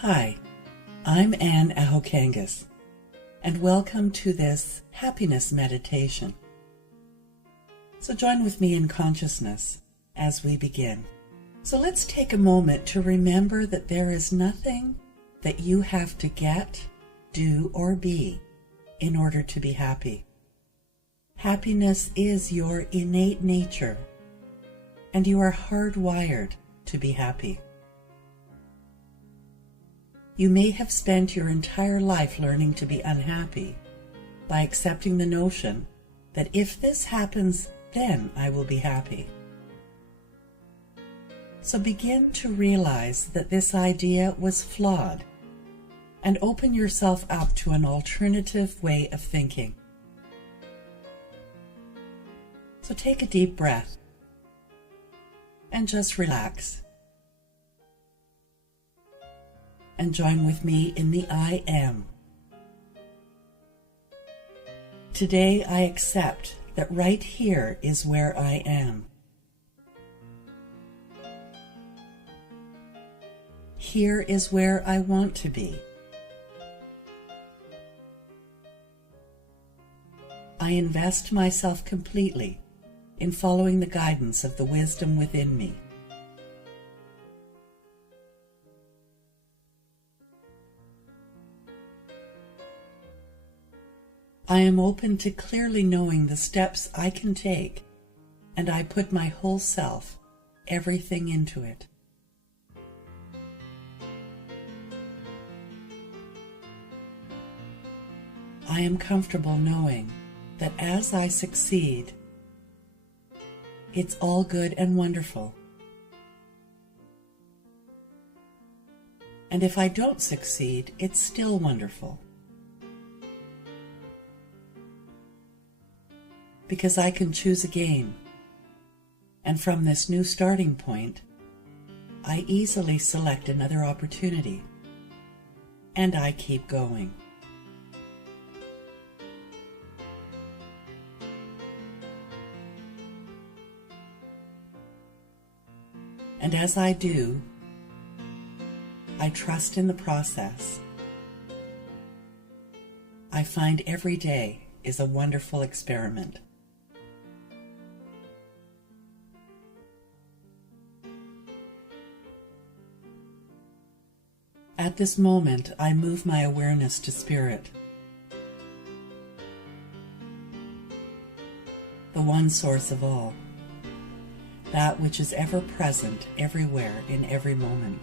Hi, I'm Anne Ahokangas, and welcome to this happiness meditation. So join with me in consciousness as we begin. So let's take a moment to remember that there is nothing that you have to get, do, or be in order to be happy. Happiness is your innate nature, and you are hardwired to be happy. You may have spent your entire life learning to be unhappy by accepting the notion that if this happens, then I will be happy. So begin to realize that this idea was flawed and open yourself up to an alternative way of thinking. So take a deep breath and just relax. And join with me in the I am. Today I accept that right here is where I am. Here is where I want to be. I invest myself completely in following the guidance of the wisdom within me. I am open to clearly knowing the steps I can take, and I put my whole self, everything into it. I am comfortable knowing that as I succeed, it's all good and wonderful. And if I don't succeed, it's still wonderful. Because I can choose again. And from this new starting point, I easily select another opportunity. And I keep going. And as I do, I trust in the process. I find every day is a wonderful experiment. At this moment, I move my awareness to spirit, the one source of all, that which is ever present everywhere in every moment.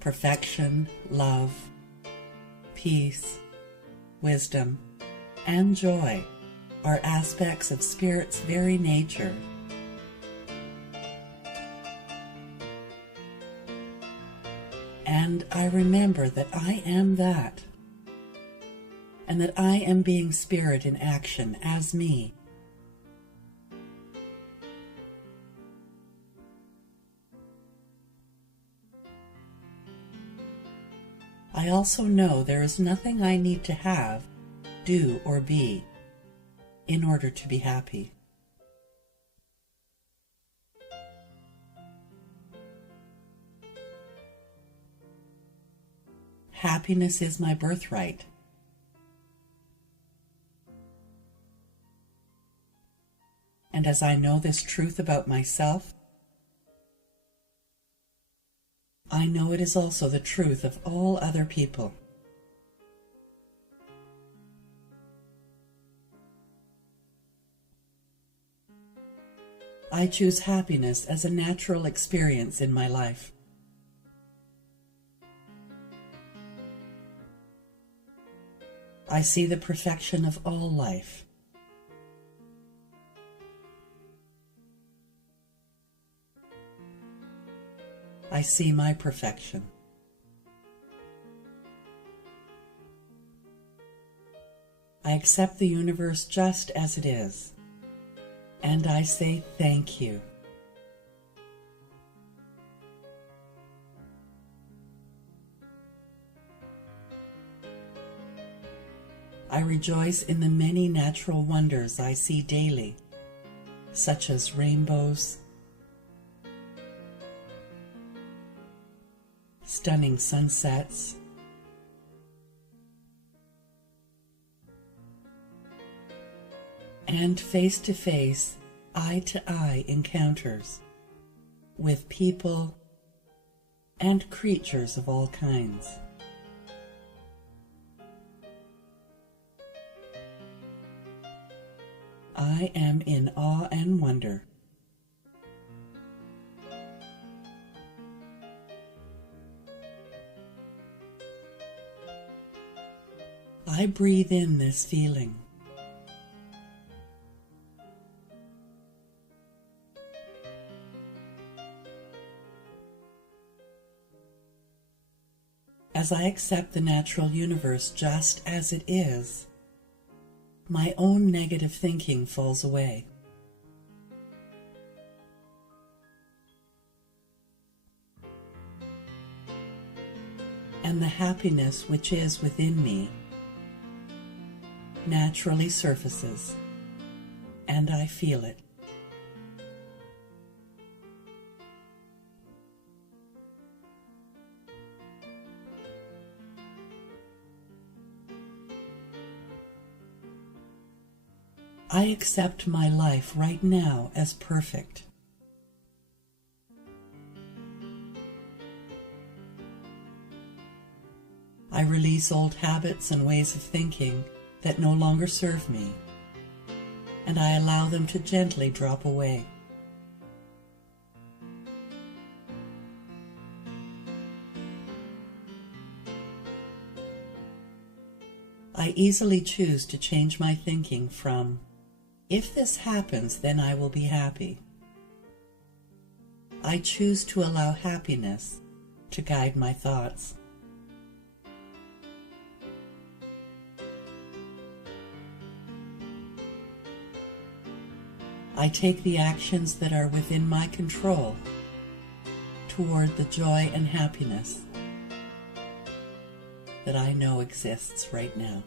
Perfection, love, peace, wisdom, and joy are aspects of spirit's very nature. And I remember that I am that, and that I am being spirit in action as me. I also know there is nothing I need to have, do, or be in order to be happy. Happiness is my birthright. And as I know this truth about myself, I know it is also the truth of all other people. I choose happiness as a natural experience in my life. I see the perfection of all life. I see my perfection. I accept the universe just as it is, and I say thank you. I rejoice in the many natural wonders I see daily, such as rainbows, stunning sunsets, and face-to-face, eye-to-eye encounters with people and creatures of all kinds. I am in awe and wonder. I breathe in this feeling. As I accept the natural universe just as it is, my own negative thinking falls away. And the happiness which is within me naturally surfaces, and I feel it. I accept my life right now as perfect. I release old habits and ways of thinking that no longer serve me, and I allow them to gently drop away. I easily choose to change my thinking from, "If this happens, then I will be happy." I choose to allow happiness to guide my thoughts. I take the actions that are within my control toward the joy and happiness that I know exists right now.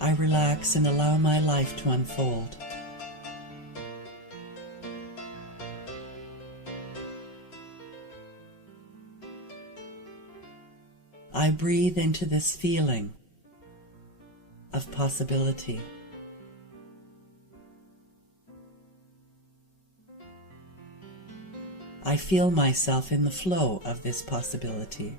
I relax and allow my life to unfold. I breathe into this feeling of possibility. I feel myself in the flow of this possibility.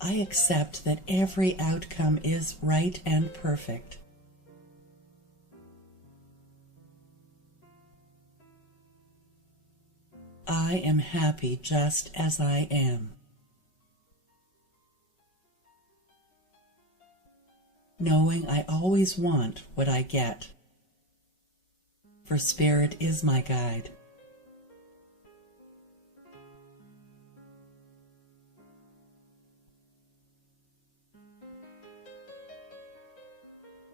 I accept that every outcome is right and perfect. I am happy just as I am. Knowing I always want what I get, for Spirit is my guide.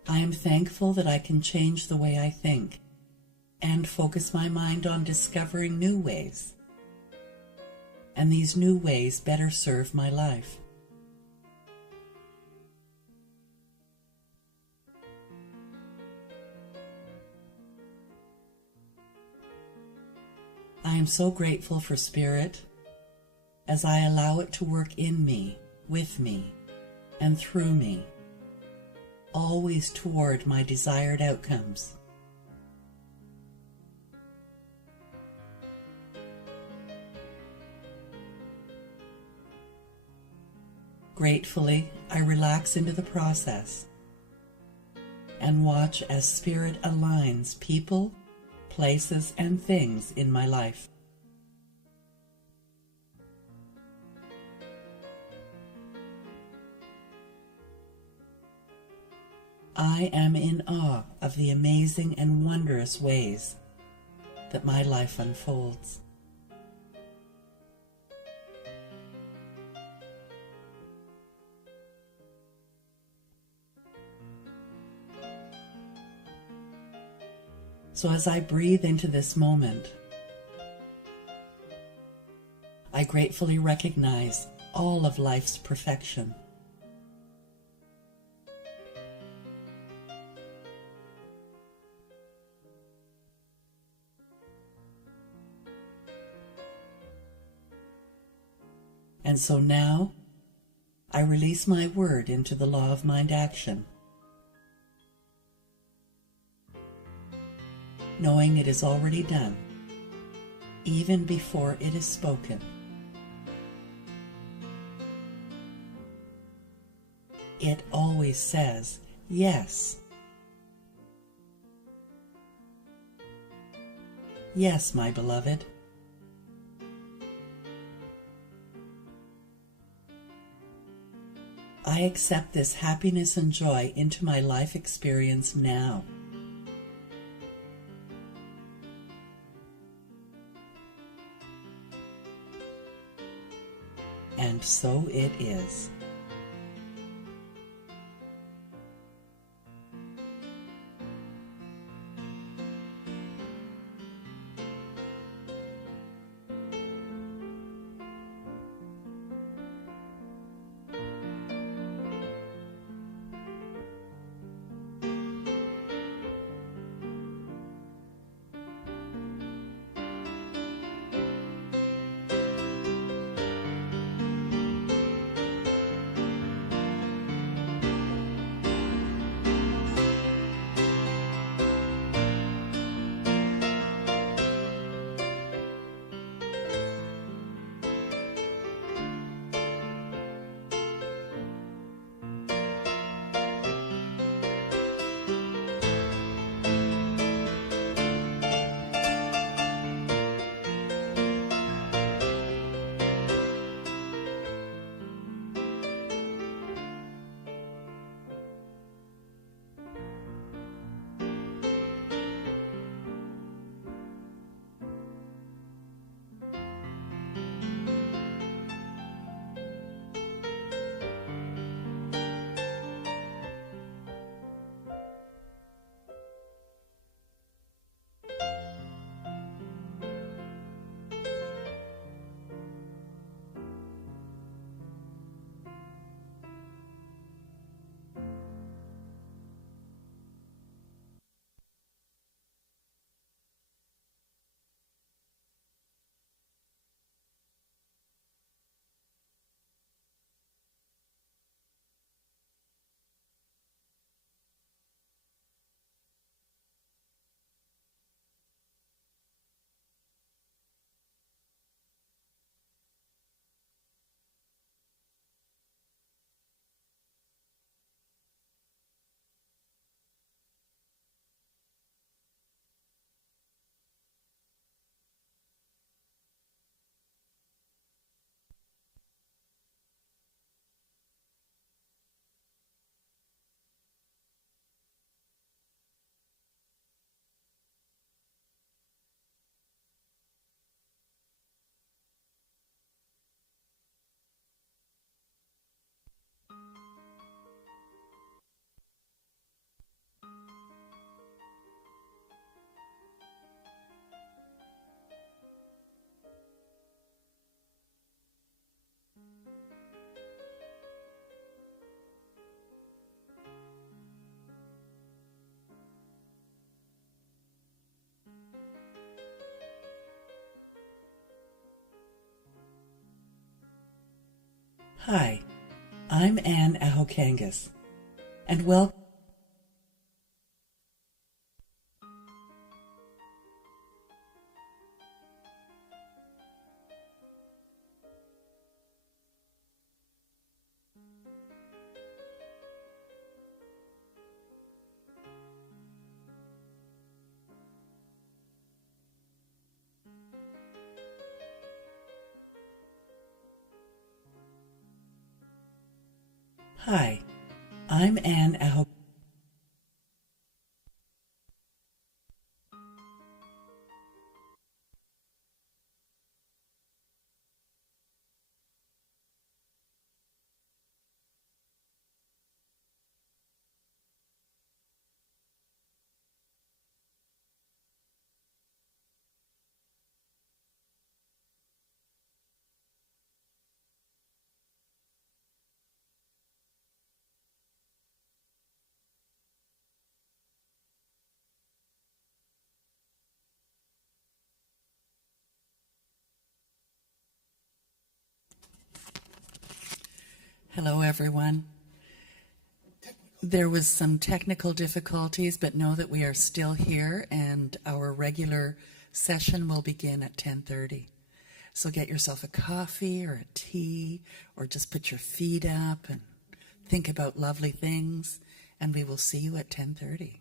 I am thankful that I can change the way I think and focus my mind on discovering new ways, and these new ways better serve my life. I am so grateful for Spirit as I allow it to work in me, with me, and through me, always toward my desired outcomes. Gratefully, I relax into the process and watch as Spirit aligns people, places, and things in my life. I am in awe of the amazing and wondrous ways that my life unfolds. So as I breathe into this moment, I gratefully recognize all of life's perfection. And so now I release my word into the law of mind action, knowing it is already done, even before it is spoken. It always says yes. Yes, my beloved. I accept this happiness and joy into my life experience now. And so it is. Hi, I'm Anne Ahokangas, and welcome. Hi, I'm Anne Ahokangas. Hello, everyone. There was some technical difficulties, but know that we are still here and our regular session will begin at 10:30. So get yourself a coffee or a tea or just put your feet up and think about lovely things, and we will see you at 10:30.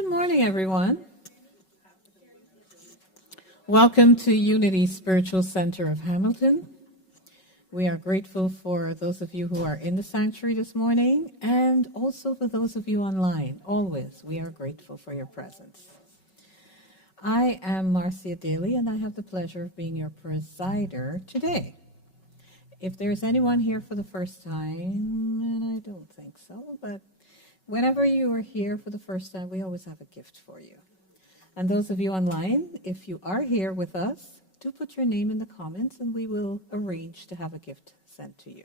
Good morning, everyone. Welcome to Unity Spiritual Center of Hamilton. We are grateful for those of you who are in the sanctuary this morning and also for those of you online. Always, we are grateful for your presence. I am Marcia Daly, and I have the pleasure of being your presider today. If there's anyone here for the first time, and I don't think so, but whenever you are here for the first time, we always have a gift for you. And those of you online, if you are here with us, do put your name in the comments and we will arrange to have a gift sent to you.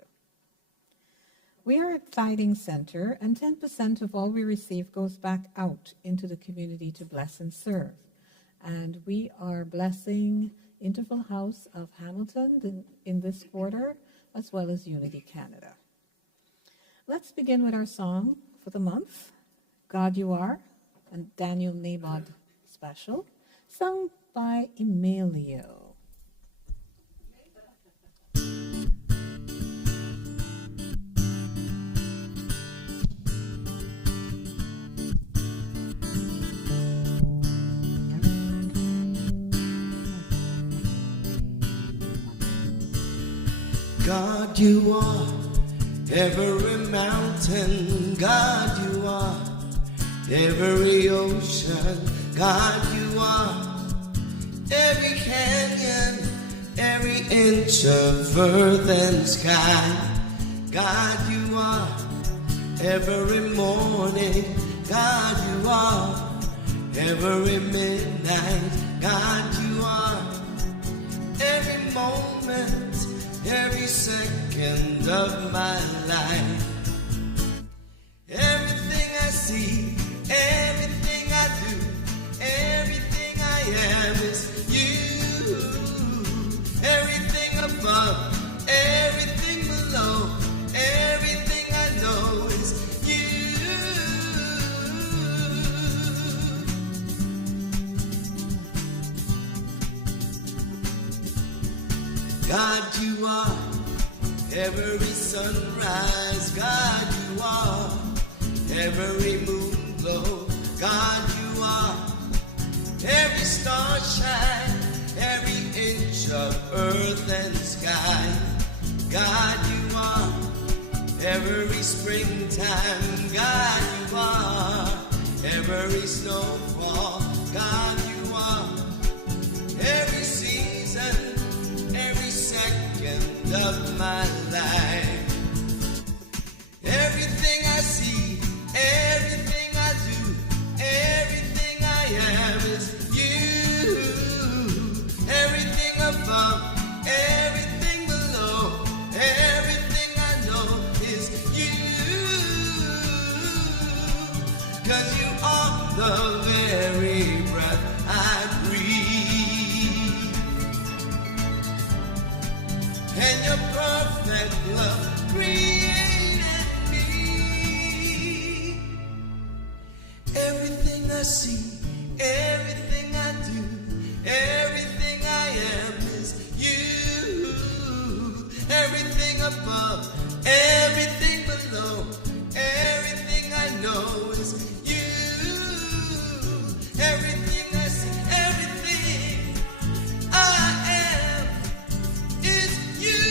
We are a tithing center, and 10% of all we receive goes back out into the community to bless and serve. And we are blessing Interval House of Hamilton in this quarter, as well as Unity Canada. Let's begin with our song for the month, God You Are, and Daniel Nabod special, sung by Emilio. God, you are every mountain. God, you are every ocean. God, you are every canyon, every inch of earth and sky. God, you are every morning. God, you are every midnight. God, you are every moment, every second of my life. Everything I see, everything I do, everything I am is you. Everything above, everything below, everything I know is you. God, you are every sunrise. God, you are every moon glow. God, you are every star shine, every inch of earth and sky. God, you are every springtime. God, you are every snowfall. God, you are every season, every second of my life. Everything I see, everything I do, everything I am is you. Everything above, everything below, everything I know is you. 'Cause you are the very breath I breathe. And your perfect love created me. Everything I see, everything I do, everything I am is you. Everything above, everything below, everything I know is you. Everything I see, everything I am is you.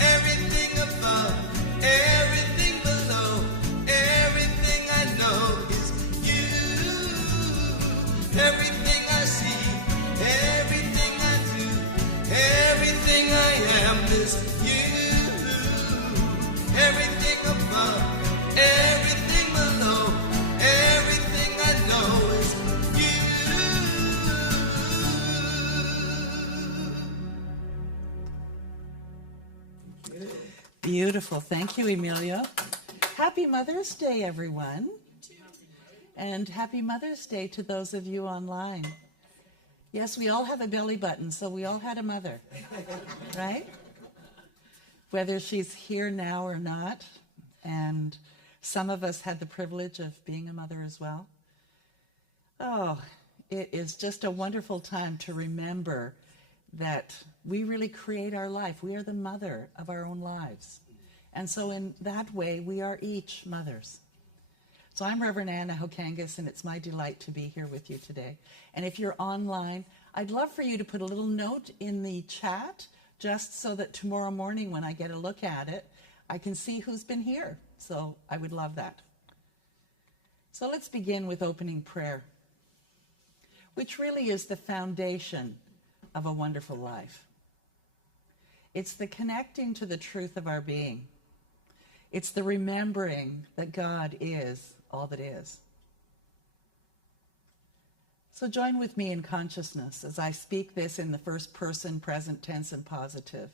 Everything above, everything below, everything I know is you. Everything I see, everything I do, everything I am is you. Everything above, everything below, everything I know is you. Beautiful. Thank you, Emilio. Happy Mother's Day, everyone. And happy Mother's Day to those of you online. Yes, we all have a belly button, so we all had a mother, right? Whether she's here now or not, and some of us had the privilege of being a mother as well. Oh, it is just a wonderful time to remember that we really create our life. We are the mother of our own lives. And so in that way, we are each mothers. So I'm Reverend Anna Hokangas, and it's my delight to be here with you today. And if you're online, I'd love for you to put a little note in the chat, just so that tomorrow morning when I get a look at it, I can see who's been here. So I would love that. So let's begin with opening prayer, which really is the foundation of a wonderful life. It's the connecting to the truth of our being. It's the remembering that God is all that is. So join with me in consciousness as I speak this in the first person, present tense, and positive.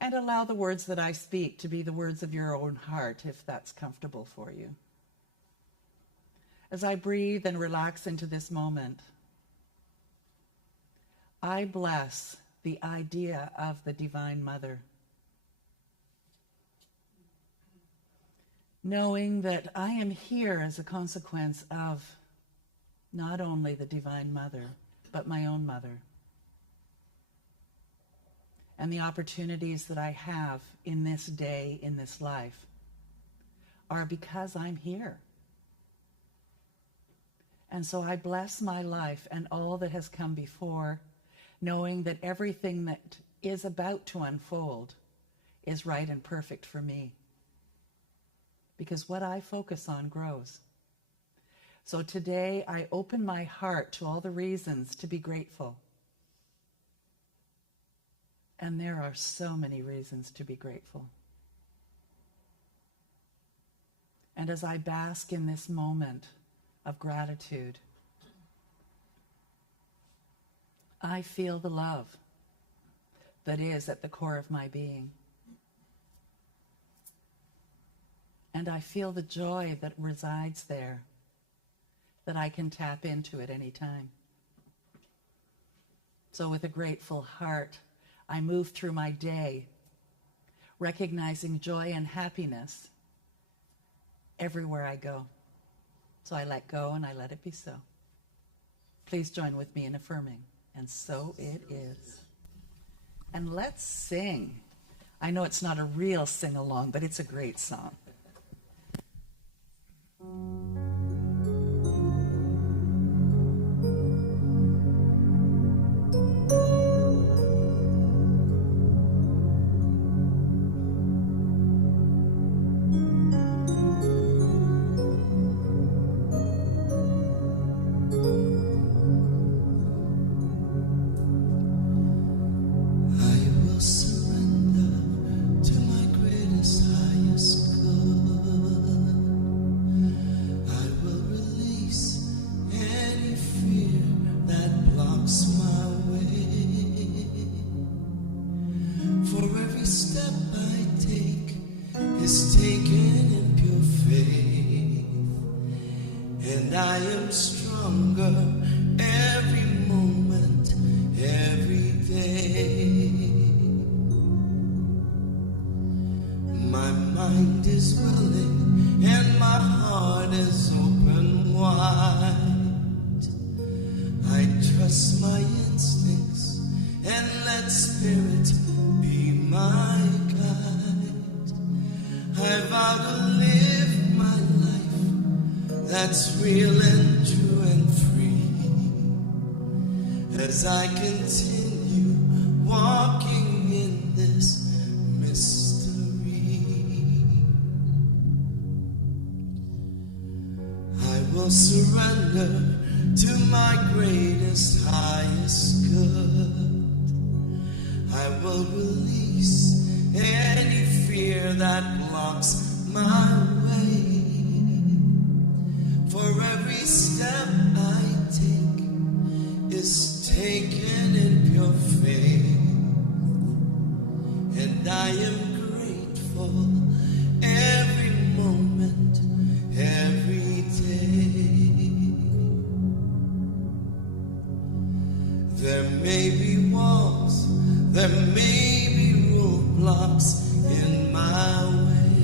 And allow the words that I speak to be the words of your own heart, if that's comfortable for you. As I breathe and relax into this moment, I bless the idea of the Divine Mother, knowing that I am here as a consequence of not only the Divine Mother, but my own mother. And the opportunities that I have in this day, in this life, are because I'm here. And so I bless my life and all that has come before, knowing that everything that is about to unfold is right and perfect for me. Because what I focus on grows. So today I open my heart to all the reasons to be grateful. And there are so many reasons to be grateful. And as I bask in this moment of gratitude, I feel the love that is at the core of my being. And I feel the joy that resides there, that I can tap into at any time. So with a grateful heart, I move through my day, recognizing joy and happiness everywhere I go. So I let go and I let it be so. Please join with me in affirming, and so it is. And let's sing. I know it's not a real sing-along, but it's a great song. I am stronger every moment, every day. My mind is willing and my heart is open wide. I trust my instincts and let spirit be my guide. I vow to live my life that's real and true and free, as I continue walking in this mystery. I will surrender to my greatest, highest good. I will release any fear that blocks my way. For every step I take is taken in pure faith, and I am grateful every moment, every day. There may be walls, there may be roadblocks in my way,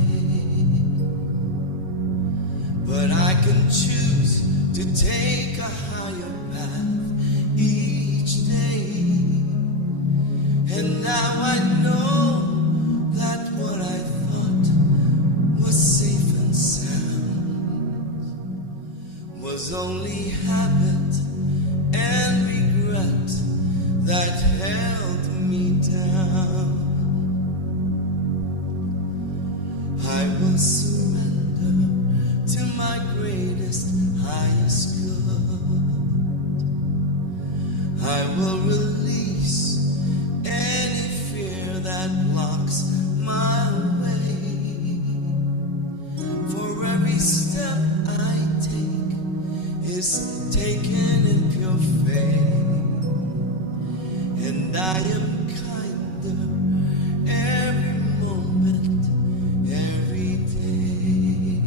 but I can choose to take a higher path each day. And now I know that what I thought was safe and sound habit and regret that held me down. I will surrender to my greatest, highest good. I will release any fear that blocks my way. For every step I take is taken in pure faith, and I am kinder every moment, every day,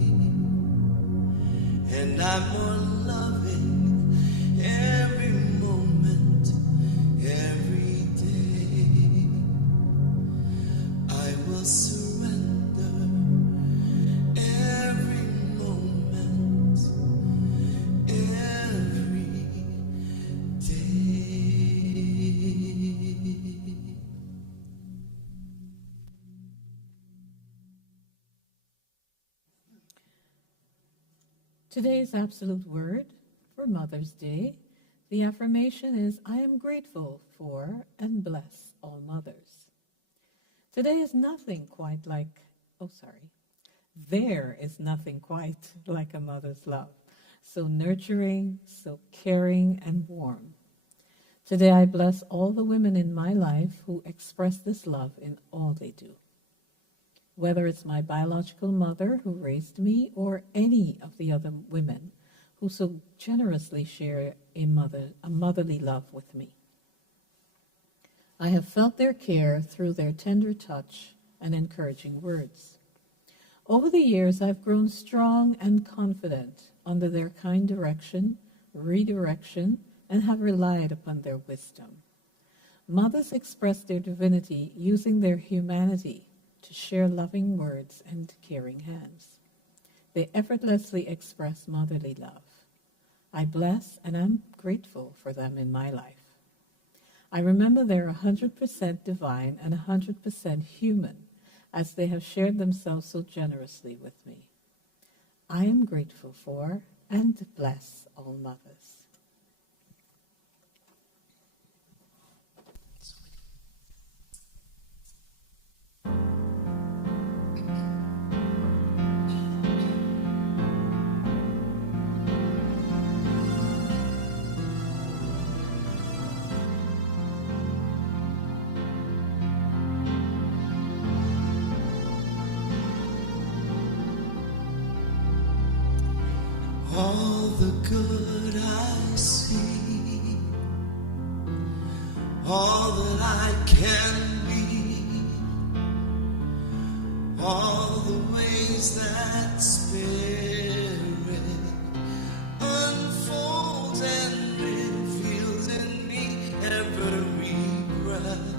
and I'm more loving every moment, every day. I will surrender every moment, every day. Today's absolute word for Mother's Day, the affirmation is, I am grateful for and bless all mothers. Today is nothing quite like, there is nothing quite like a mother's love. So nurturing, so caring and warm. Today I bless all the women in my life who express this love in all they do. Whether it's my biological mother who raised me or any of the other women who so generously share a motherly love with me. I have felt their care through their tender touch and encouraging words. Over the years, I've grown strong and confident under their kind direction, redirection, and have relied upon their wisdom. Mothers express their divinity using their humanity to share loving words and caring hands. They effortlessly express motherly love. I bless and I'm grateful for them in my life. I remember they're 100% divine and 100% human, as they have shared themselves so generously with me. I am grateful for and bless all mothers. All the good I see, all that I can be, all the ways that Spirit unfolds and reveals in me every breath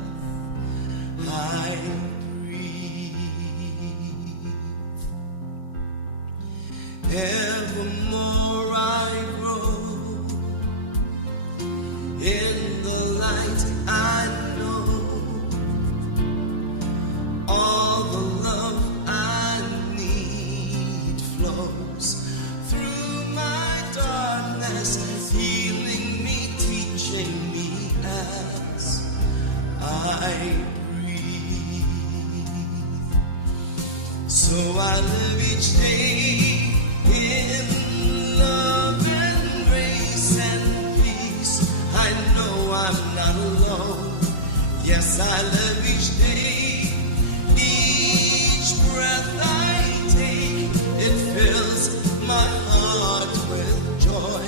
I breathe. Evermore I grow in the light I know. All the love I need flows through my darkness, healing me, teaching me as I breathe. So I live each day in love and grace and peace. I know I'm not alone. Yes, I live each day. Each breath I take, it fills my heart with joy.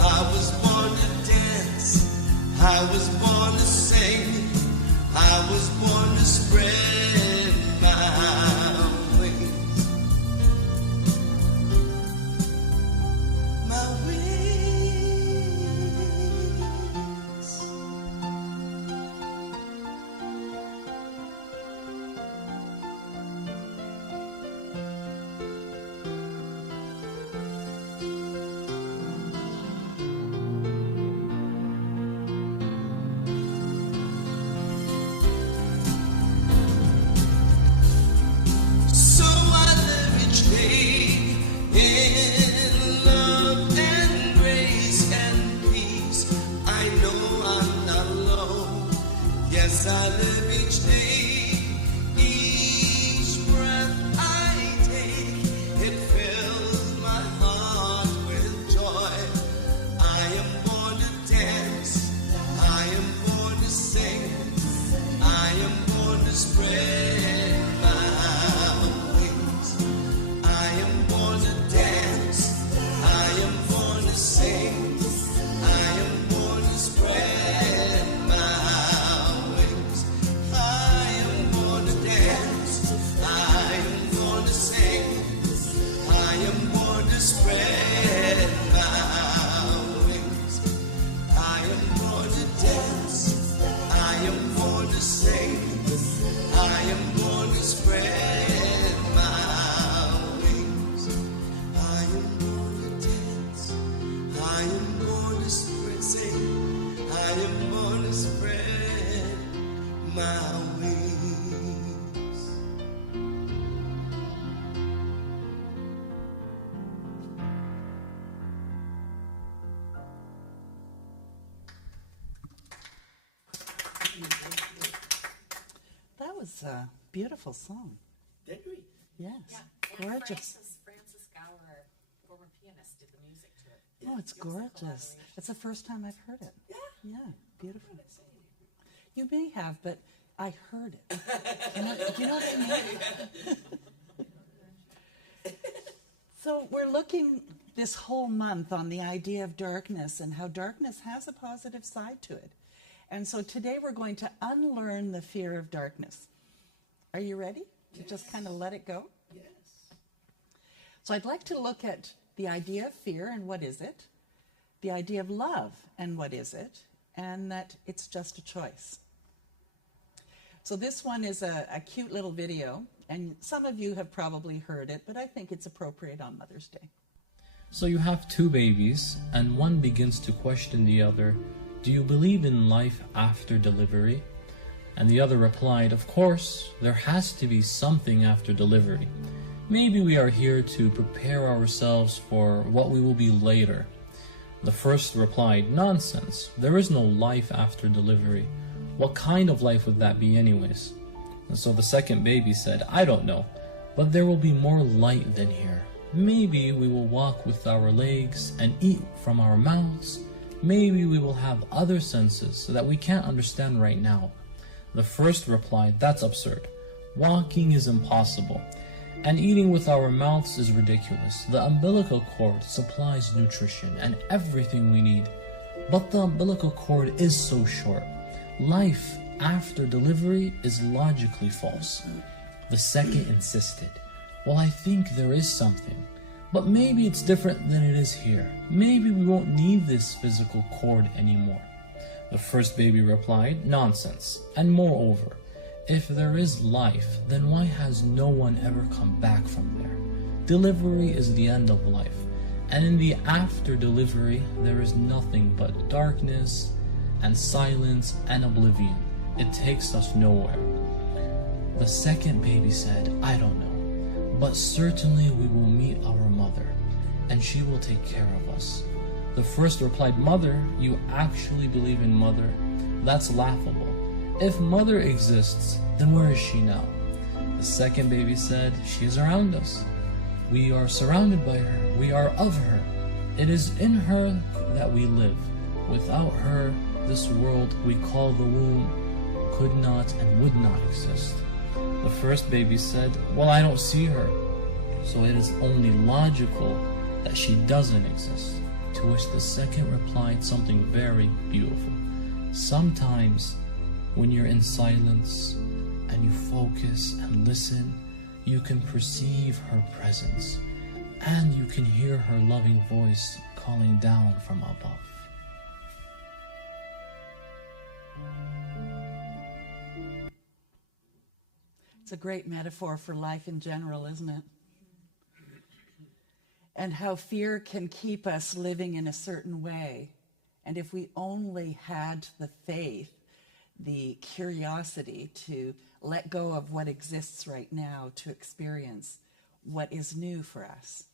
I was born to dance. I was born to sing. I was born to spread my wings. My wings. was a beautiful song. Did we? Yes, Yeah, gorgeous. Francis Gower, former pianist, did the music to it. Oh, it's It was a gorgeous. collaboration. It's the first time I've heard it. Yeah. Yeah, beautiful. You may have, but I heard it. Do you know what I mean? So we're looking this whole month on the idea of darkness and how darkness has a positive side to it. And so today we're going to unlearn the fear of darkness. Are you ready to just kind of let it go? Yes. So I'd like to look at the idea of fear and what is it, the idea of love and what is it, and that it's just a choice. So this one is a cute little video, and some of you have probably heard it, but I think it's appropriate on Mother's Day. So you have two babies, and one begins to question the other, "Do you believe in life after delivery?" And the other replied, "Of course, there has to be something after delivery. Maybe we are here to prepare ourselves for what we will be later." The first replied, "Nonsense, there is no life after delivery. What kind of life would that be anyways?" And so the second baby said, "I don't know, but there will be more light than here. Maybe we will walk with our legs and eat from our mouths. Maybe we will have other senses that we can't understand right now." The first replied, "That's absurd. Walking is impossible, and eating with our mouths is ridiculous. The umbilical cord supplies nutrition and everything we need, but the umbilical cord is so short. Life after delivery is logically false." The second insisted, "Well, I think there is something, but maybe it's different than it is here. Maybe we won't need this physical cord anymore." The first baby replied, "Nonsense, and moreover, if there is life, then why has no one ever come back from there? Delivery is the end of life, and in the after delivery there is nothing but darkness and silence and oblivion. It takes us nowhere." The second baby said, "I don't know, but certainly we will meet our mother, and she will take care of us." The first replied, "Mother, you actually believe in mother? That's laughable. If mother exists, then where is she now?" The second baby said, "She is around us. We are surrounded by her. We are of her. It is in her that we live. Without her, this world we call the womb could not and would not exist." The first baby said, "Well, I don't see her, so it is only logical that she doesn't exist." To which the second replied something very beautiful. "Sometimes when you're in silence and you focus and listen, you can perceive her presence, and you can hear her loving voice calling down from above." It's a great metaphor for life in general, isn't it? And how fear can keep us living in a certain way. And if we only had the faith, the curiosity to let go of what exists right now to experience what is new for us,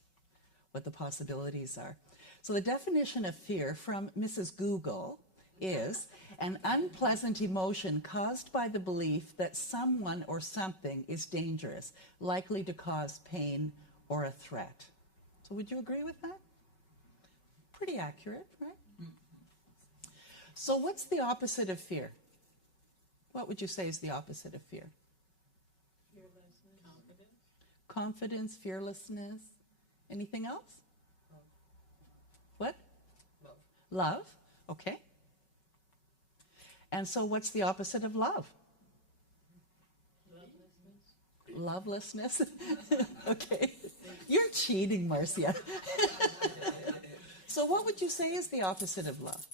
what the possibilities are. So the definition of fear from Mrs. Google is an unpleasant emotion caused by the belief that someone or something is dangerous, likely to cause pain or a threat. So would you agree with that? Pretty accurate, right? So what's the opposite of fear? What would you say is the opposite of fear? Fearlessness. Confidence, fearlessness. Anything else? Love. What? Love. Love, okay. And so what's the opposite of love? Lovelessness. Okay. You're cheating, Marcia. So what would you say is the opposite of love?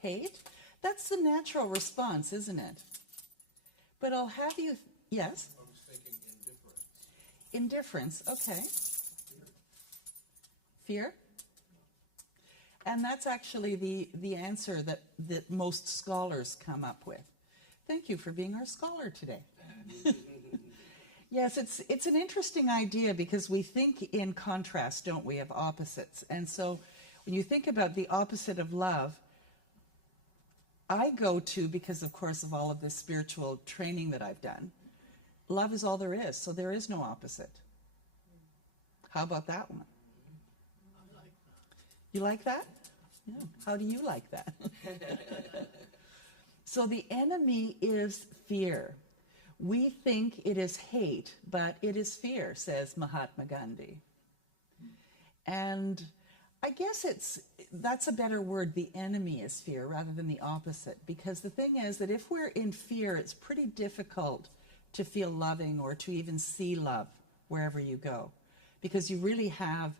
Hate? That's the natural response, isn't it? But I'll have you, yes? I was thinking indifference. Indifference, okay. Fear? And that's actually the answer that most scholars come up with. Thank you for being our scholar today. Yes, it's an interesting idea because we think in contrast, don't we, of opposites. And so when you think about the opposite of love, I go to, because of course of all of this spiritual training that I've done, love is all there is, so there is no opposite. How about that one? You like that? Yeah. How do you like that? So the enemy is fear. We think it is hate, but it is fear, says Mahatma Gandhi. And I guess that's a better word. The enemy is fear rather than the opposite. Because the thing is that if we're in fear, it's pretty difficult to feel loving or to even see love wherever you go. Because you really have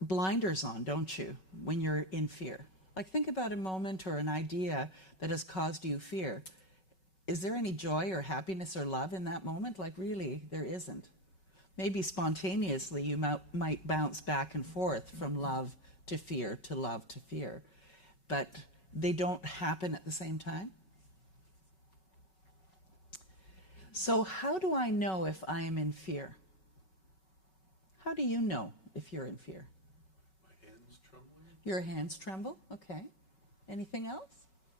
blinders on, don't you, when you're in fear? Like, think about a moment or an idea that has caused you fear. Is there any joy or happiness or love in that moment? Like, really, there isn't. Maybe spontaneously you might bounce back and forth from love to fear to love to fear, but they don't happen at the same time. So how do I know if I am in fear? How do you know if you're in fear? My hands trembling. Your hands tremble? Okay. Anything else?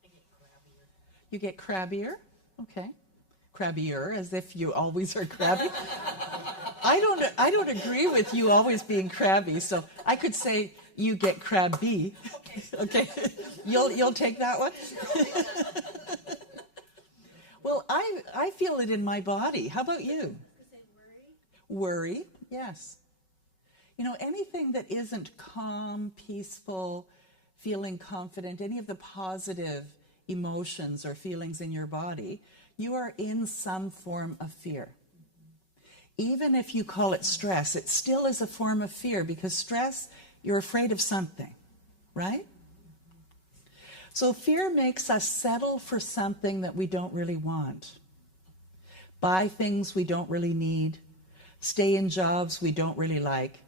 I get crabbier. You get crabbier? Okay. Crabbier, as if you always are crabby. I don't agree with you always being crabby, so I could say you get crabby. Okay. You'll take that one? Well, I feel it in my body. How about you? Worry, yes. You know, anything that isn't calm, peaceful, feeling confident, any of the positive emotions or feelings in your body, you are in some form of fear. Even if you call it stress, it still is a form of fear, because stress, you're afraid of something, right? So fear makes us settle for something that we don't really want, buy things we don't really need, stay in jobs we don't really like,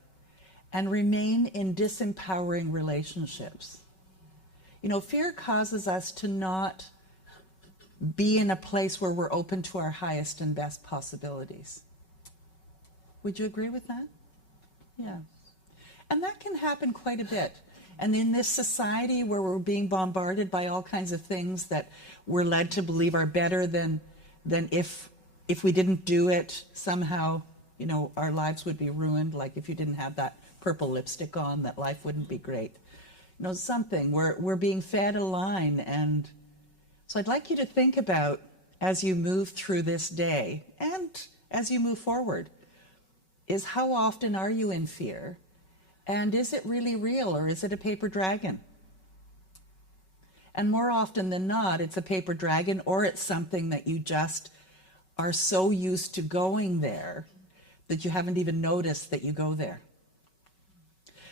and remain in disempowering relationships. You know, fear causes us to not be in a place where we're open to our highest and best possibilities. Would you agree with that? Yeah. And that can happen quite a bit. And in this society where we're being bombarded by all kinds of things that we're led to believe are better than if we didn't do it, somehow, you know, our lives would be ruined. Like if you didn't have that purple lipstick on, that life wouldn't be great. You know, something. We're being fed a line. And so I'd like you to think about, as you move through this day and as you move forward, is how often are you in fear? And is it really real, or is it a paper dragon? And more often than not, it's a paper dragon, or it's something that you just are so used to going there that you haven't even noticed that you go there.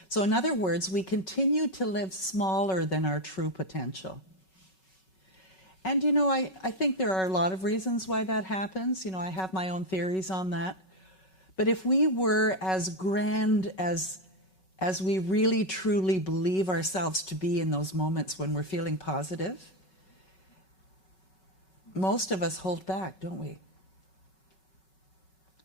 So in other words, we continue to live smaller than our true potential. And you know, I think there are a lot of reasons why that happens. You know, I have my own theories on that. But if we were as grand as we really truly believe ourselves to be in those moments when we're feeling positive, most of us hold back, don't we?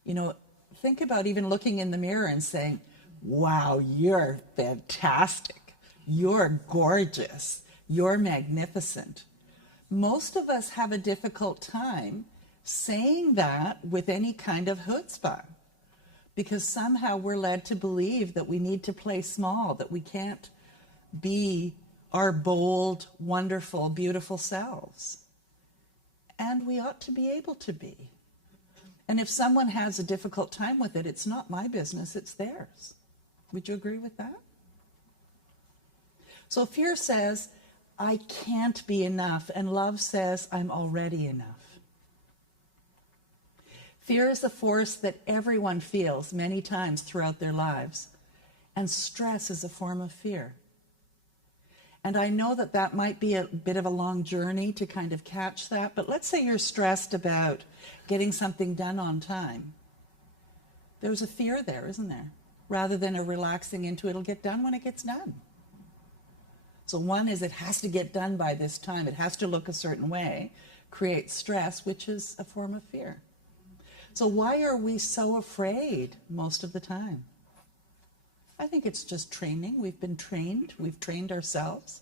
You know, think about even looking in the mirror and saying, wow, you're fantastic. You're gorgeous. You're magnificent. Most of us have a difficult time saying that with any kind of chutzpah, because somehow we're led to believe that we need to play small, that we can't be our bold, wonderful, beautiful selves. And we ought to be able to be. And if someone has a difficult time with it, it's not my business, it's theirs. Would you agree with that? So fear says, I can't be enough, and love says, I'm already enough. Fear is a force that everyone feels many times throughout their lives, and stress is a form of fear. And I know that that might be a bit of a long journey to kind of catch that, but let's say you're stressed about getting something done on time. There's a fear there, isn't there? Rather than a relaxing into it'll get done when it gets done. So one is it has to get done by this time. It has to look a certain way, create stress, which is a form of fear. So why are we so afraid most of the time? I think it's just training. We've been trained. We've trained ourselves.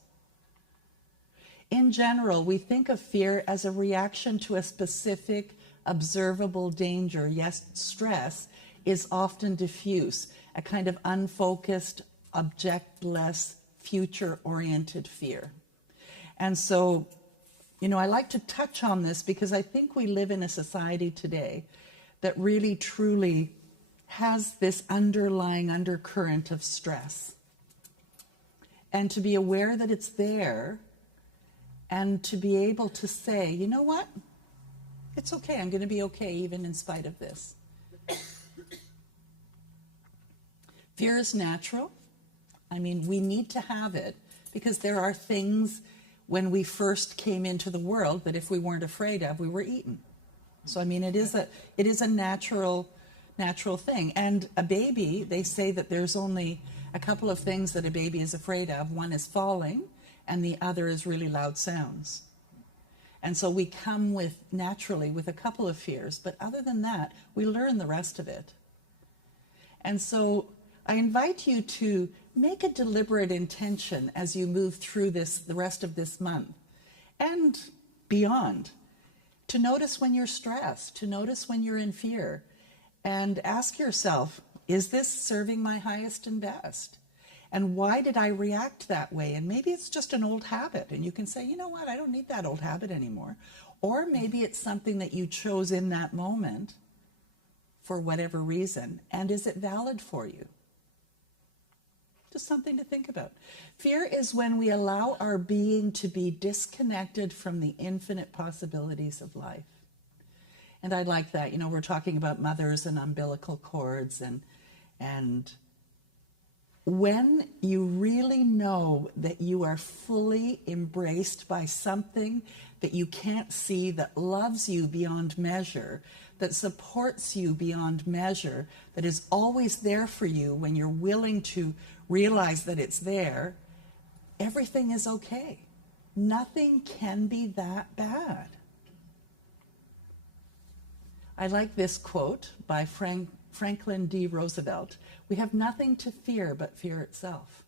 In general, we think of fear as a reaction to a specific observable danger. Yes, stress is often diffuse, a kind of unfocused, objectless, future-oriented fear. And so, I like to touch on this because I think we live in a society today that really, truly has this underlying undercurrent of stress. And to be aware that it's there and to be able to say, you know what? It's okay. I'm going to be okay even in spite of this. Fear is natural. I mean, we need to have it because there are things when we first came into the world that if we weren't afraid of, we were eaten. So, I mean, it is a natural thing. And a baby, they say that there's only a couple of things that a baby is afraid of. One is falling, and the other is really loud sounds. And so we come naturally with a couple of fears, but other than that, we learn the rest of it. And so I invite you to make a deliberate intention as you move through the rest of this month and beyond, to notice when you're stressed, to notice when you're in fear, and ask yourself, is this serving my highest and best? And why did I react that way? And maybe it's just an old habit, and you can say, you know what, I don't need that old habit anymore. Or maybe it's something that you chose in that moment for whatever reason, and is it valid for you? Just something to think about. Fear is when we allow our being to be disconnected from the infinite possibilities of life. And I like that. We're talking about mothers and umbilical cords, and when you really know that you are fully embraced by something that you can't see, that loves you beyond measure, that supports you beyond measure, that is always there for you when you're willing to realize that it's there, everything is okay. Nothing can be that bad. I like this quote by Franklin D. Roosevelt. We have nothing to fear but fear itself.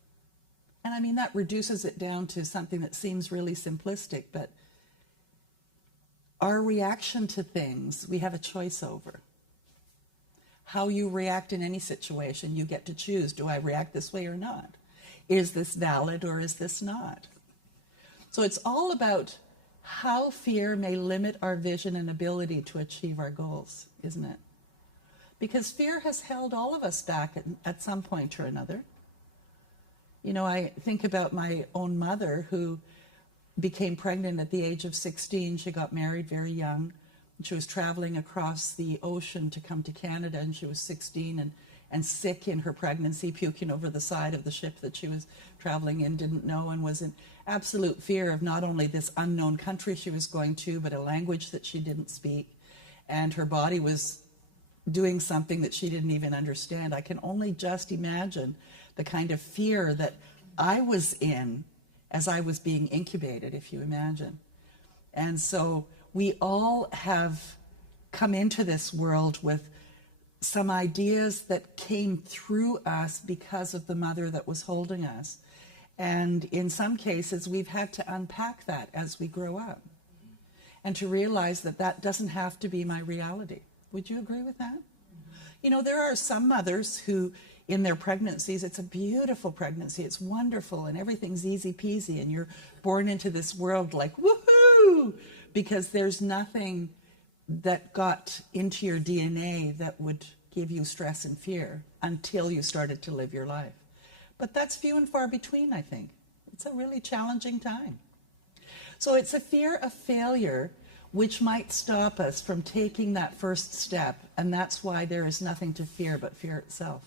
And I mean, that reduces it down to something that seems really simplistic, but our reaction to things, we have a choice over. How you react in any situation, you get to choose. Do I react this way or not? Is this valid or is this not? So it's all about how fear may limit our vision and ability to achieve our goals, isn't it? Because fear has held all of us back at some point or another. I think about my own mother who became pregnant at the age of 16. She got married very young. She was traveling across the ocean to come to Canada, and she was 16 and sick in her pregnancy, puking over the side of the ship that she was traveling in, didn't know, and was in absolute fear of not only this unknown country she was going to, but a language that she didn't speak. And her body was doing something that she didn't even understand. I can only just imagine the kind of fear that I was in as I was being incubated, if you imagine. And so we all have come into this world with some ideas that came through us because of the mother that was holding us. And in some cases, we've had to unpack that as we grow up and to realize that that doesn't have to be my reality. Would you agree with that? There are some mothers who, in their pregnancies, it's a beautiful pregnancy, it's wonderful, and everything's easy peasy, and you're born into this world like, woohoo, because there's nothing that got into your DNA that would give you stress and fear until you started to live your life. But that's few and far between, I think. It's a really challenging time. So it's a fear of failure which might stop us from taking that first step, and that's why there is nothing to fear but fear itself.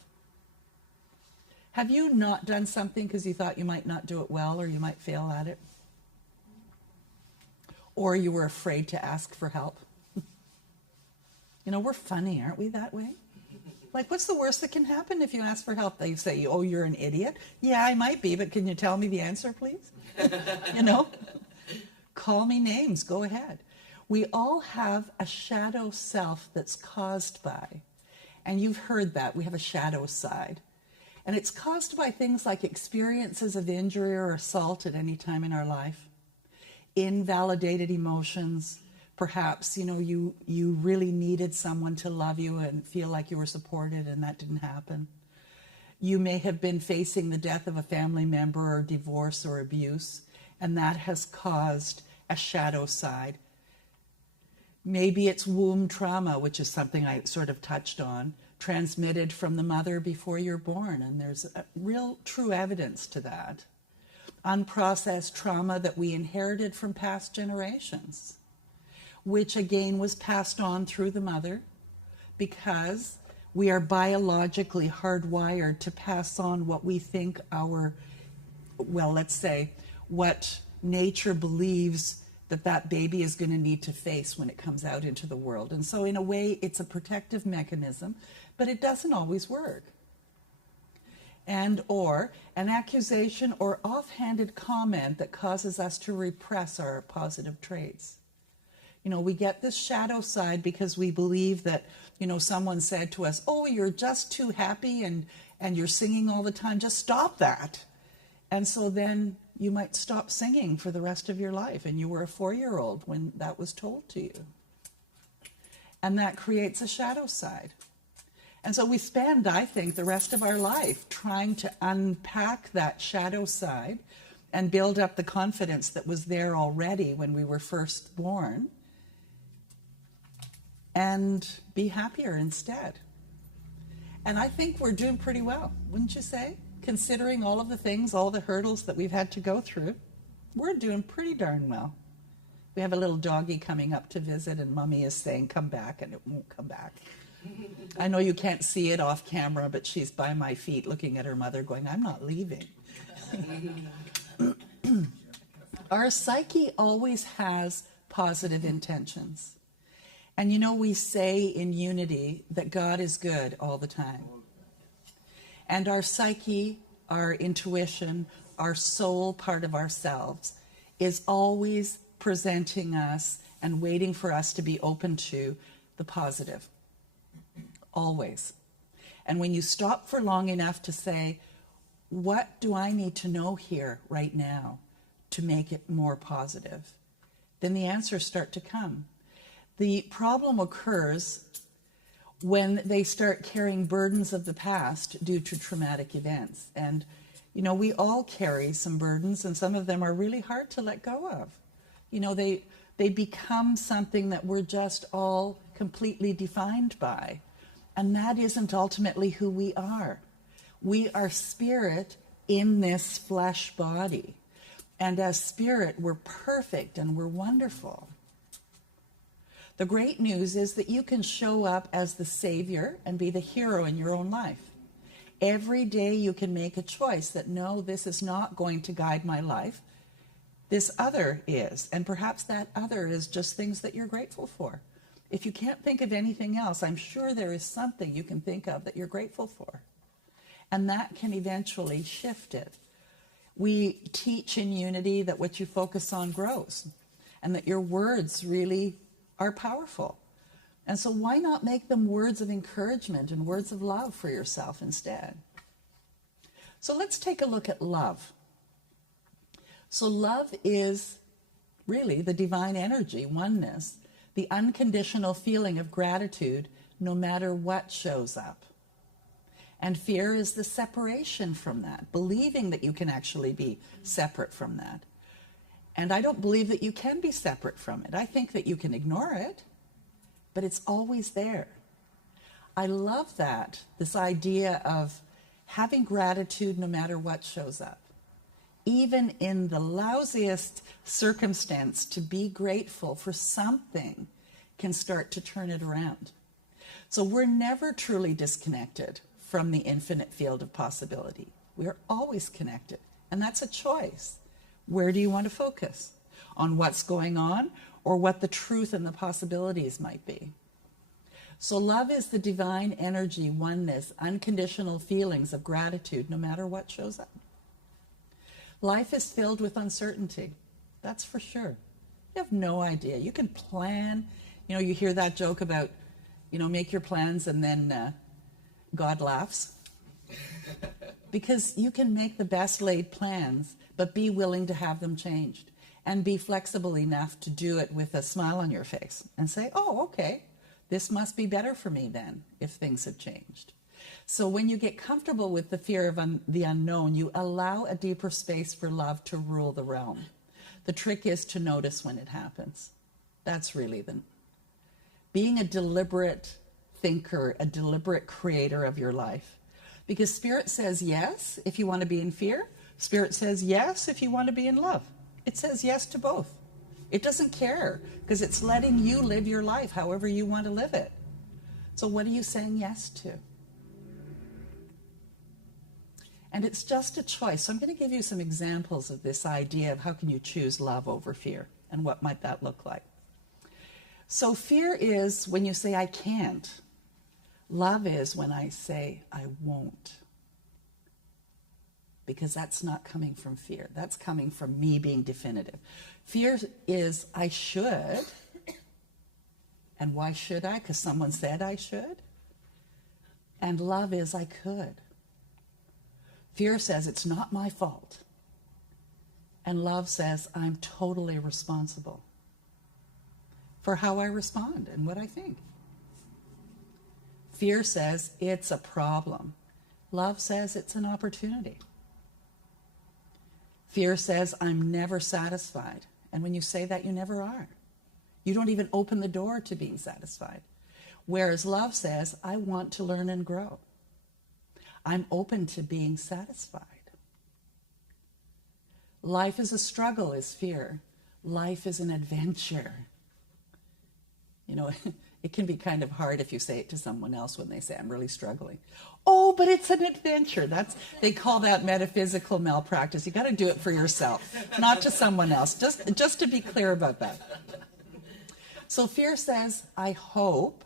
Have you not done something because you thought you might not do it well or you might fail at it? Or you were afraid to ask for help? We're funny, aren't we, that way? Like, what's the worst that can happen if you ask for help? They say, oh, you're an idiot. Yeah, I might be, but can you tell me the answer, please? Call me names, go ahead. We all have a shadow self that's caused by, and you've heard that, we have a shadow side. And it's caused by things like experiences of injury or assault at any time in our life. invalidated emotions. Perhaps, you really needed someone to love you and feel like you were supported, and that didn't happen. You may have been facing the death of a family member or divorce or abuse, and that has caused a shadow side. Maybe it's womb trauma, which is something I sort of touched on, transmitted from the mother before you're born, and there's real true evidence to that. Unprocessed trauma that we inherited from past generations, which again was passed on through the mother, because we are biologically hardwired to pass on what we think let's say, what nature believes that baby is going to need to face when it comes out into the world. And so in a way, it's a protective mechanism, but it doesn't always work. And or an accusation or offhanded comment that causes us to repress our positive traits. We get this shadow side because we believe that, someone said to us, oh, you're just too happy and you're singing all the time, just stop that. And so then you might stop singing for the rest of your life, and you were a 4-year-old when that was told to you. And that creates a shadow side. And so we spend, I think, the rest of our life trying to unpack that shadow side and build up the confidence that was there already when we were first born, and be happier instead. And I think we're doing pretty well, wouldn't you say? Considering all of the things, all the hurdles that we've had to go through, we're doing pretty darn well. We have a little doggy coming up to visit, and Mommy is saying, come back, and it won't come back. I know you can't see it off camera, but she's by my feet looking at her mother going, I'm not leaving. Our psyche always has positive intentions. And we say in Unity that God is good all the time. And our psyche, our intuition, our soul part of ourselves is always presenting us and waiting for us to be open to the positive. Always. And when you stop for long enough to say, what do I need to know here right now to make it more positive? Then the answers start to come. The problem occurs when they start carrying burdens of the past due to traumatic events. And, we all carry some burdens, and some of them are really hard to let go of. They become something that we're just all completely defined by. And that isn't ultimately who we are. We are spirit in this flesh body. And as spirit, we're perfect and we're wonderful. The great news is that you can show up as the savior and be the hero in your own life. Every day you can make a choice that, no, this is not going to guide my life. This other is. And perhaps that other is just things that you're grateful for. If you can't think of anything else, I'm sure there is something you can think of that you're grateful for. And that can eventually shift it. We teach in Unity that what you focus on grows, and that your words really are powerful. And so why not make them words of encouragement and words of love for yourself instead? So let's take a look at love. So love is really the divine energy, oneness, the unconditional feeling of gratitude no matter what shows up. And fear is the separation from that, believing that you can actually be separate from that. And I don't believe that you can be separate from it. I think that you can ignore it, but it's always there. I love that, this idea of having gratitude no matter what shows up. Even in the lousiest circumstance, to be grateful for something can start to turn it around. So we're never truly disconnected from the infinite field of possibility. We are always connected, and that's a choice. Where do you want to focus? On what's going on, or what the truth and the possibilities might be? So love is the divine energy, oneness, unconditional feelings of gratitude no matter what shows up. Life is filled with uncertainty, that's for sure. You have no idea. You can plan, you hear that joke about, make your plans and then God laughs. Because you can make the best laid plans, but be willing to have them changed. and be flexible enough to do it with a smile on your face and say, oh, okay, this must be better for me then if things have changed. So when you get comfortable with the fear of the unknown, you allow a deeper space for love to rule the realm. The trick is to notice when it happens. That's really being a deliberate thinker, a deliberate creator of your life. Because Spirit says yes if you want to be in fear. Spirit says yes if you want to be in love. It says yes to both. It doesn't care because it's letting you live your life however you want to live it. So what are you saying yes to? And it's just a choice. So I'm going to give you some examples of this idea of how can you choose love over fear and what might that look like. So fear is when you say I can't. Love is when I say I won't. Because that's not coming from fear. That's coming from me being definitive. Fear is I should. And why should I? Because someone said I should. And love is I could. Fear says it's not my fault. And love says I'm totally responsible for how I respond and what I think. Fear says it's a problem. Love says it's an opportunity. Fear says I'm never satisfied. And when you say that, you never are. You don't even open the door to being satisfied. Whereas love says I want to learn and grow. I'm open to being satisfied. Life is a struggle is fear. Life is an adventure. You know, it can be kind of hard if you say it to someone else when they say, I'm really struggling. Oh, but it's an adventure. They call that metaphysical malpractice. You got to do it for yourself, not to someone else, just to be clear about that. So fear says, I hope,